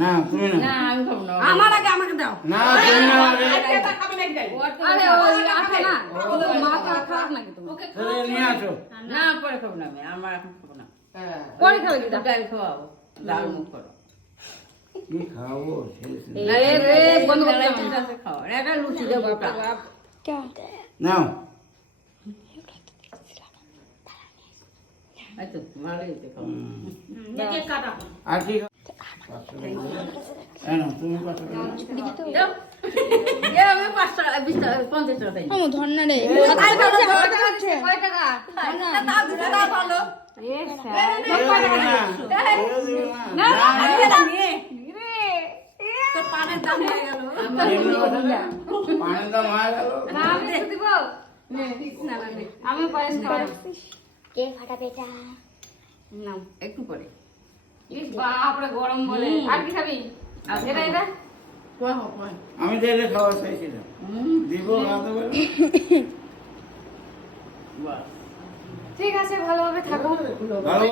না তুমি না, না আমি খাবো না। আমার আগে আমাকে দাও। না তুমি না আগে। আরে ওই আছে না, মাথা খারাপ নাকি তুমি? তাহলে নিয়ে আসো। না পরে খাবো না আমি, আমার এখন খাবো না। পরে খাবে কি? ডাল খাওয়াবো, ডাল মুখ করো। কি খাবো শেষ নেই। এ রে বন্ধ করতে ডাল হবে। ঠিক আছে খাও। একটা লুচি দেবো ওটা। নাও আচ্ছা ভালোই হয়েছে খাও। কেক কাটা। আর কি খাবো? না তুমি কত টাকা? দাও। এ আমি 5 টাকা 20 টাকা 50 টাকা দিই। আমো ধর না রে কয় টাকা? দাও দিতে দাও ভালো। এ স্যার। কেউ দিবে না, কেউ দিবে না। না না নিয়ে। তো পানের দাম হয়ে গেল। এমনি কথা না, পানের দাম হয়ে গেল। না আমি তো দিব। নে না না নে। আমি পায়েস খাবো। কে ফাটা বেটা নাও। একটু পরে। ইস বাপরে গরম বলে। আর কি খাবি? এটা এটা। কয় হোক কয়। আমি তাহলে খাওয়া চাইছিলাম, দিব খাওয়াতে পারবো? বাহ। ঠিক আছে ভালোভাবে থাকো। ভালো